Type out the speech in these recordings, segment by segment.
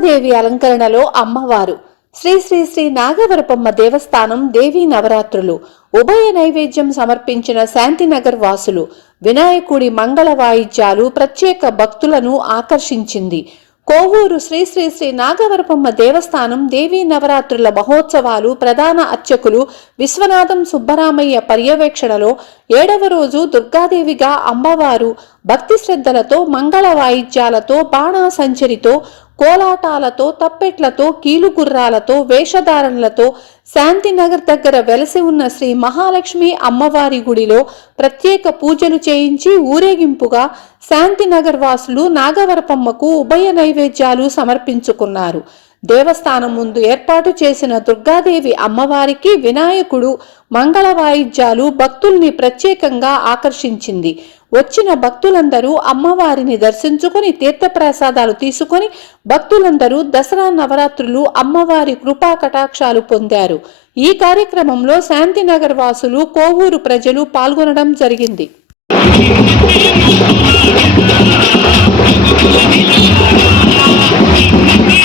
దుర్గాదేవి అలంకరణలో అమ్మవారు. శ్రీ శ్రీ శ్రీ నాగవరపమ్మ దేవస్థానం దేవీ నవరాత్రులు. ఉభయ నైవేద్యం సమర్పించిన శాంతినగర్ వాసులు. వినాయకుడి మంగళ వాయిద్యాలు ప్రత్యేక భక్తులను ఆకర్షించింది. కోవూరు శ్రీ శ్రీ శ్రీ నాగవరపమ్మ దేవస్థానం దేవీ నవరాత్రుల మహోత్సవాలు ప్రధాన అర్చకులు విశ్వనాథం సుబ్బరామయ్య పర్యవేక్షణలో ఏడవ రోజు దుర్గాదేవిగా అమ్మవారు భక్తి శ్రద్ధలతో మంగళ వాయిద్యాలతో బాణాసంచరితో కోలాటాలతో తప్పెట్లతో కీలుగుర్రాలతో వేషధారణలతో శాంతినగర్ దగ్గర వెలసి ఉన్న శ్రీ మహాలక్ష్మి అమ్మవారి గుడిలో ప్రత్యేక పూజలు చేయించి ఊరేగింపుగా శాంతినగర్ వాసులు నాగవరపమ్మకు ఉభయ నైవేద్యాలు సమర్పించుకున్నారు. దేవస్థానం ముందు ఏర్పాటు చేసిన దుర్గాదేవి అమ్మవారికి వినాయకుడు మంగళ వాయిద్యాలు భక్తుల్ని ప్రత్యేకంగా ఆకర్షించింది. వచ్చిన భక్తులందరూ అమ్మవారిని దర్శించుకుని తీర్థప్రసాదాలు తీసుకొని భక్తులందరూ దసరా నవరాత్రులు అమ్మవారి కృపా కటాక్షాలు పొందారు. ఈ కార్యక్రమంలో శాంతినగర్ వాసులు కోవూరు ప్రజలు పాల్గొనడం జరిగింది.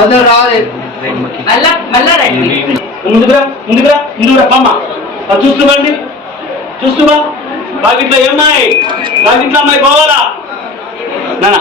అందులో రావాలి ముందుకురా ముందుకురా పమ్మ చూస్తుమా బాగిట్లో ఏమ్మాయి బాగిట్లో అమ్మాయి పోవాలా? నానా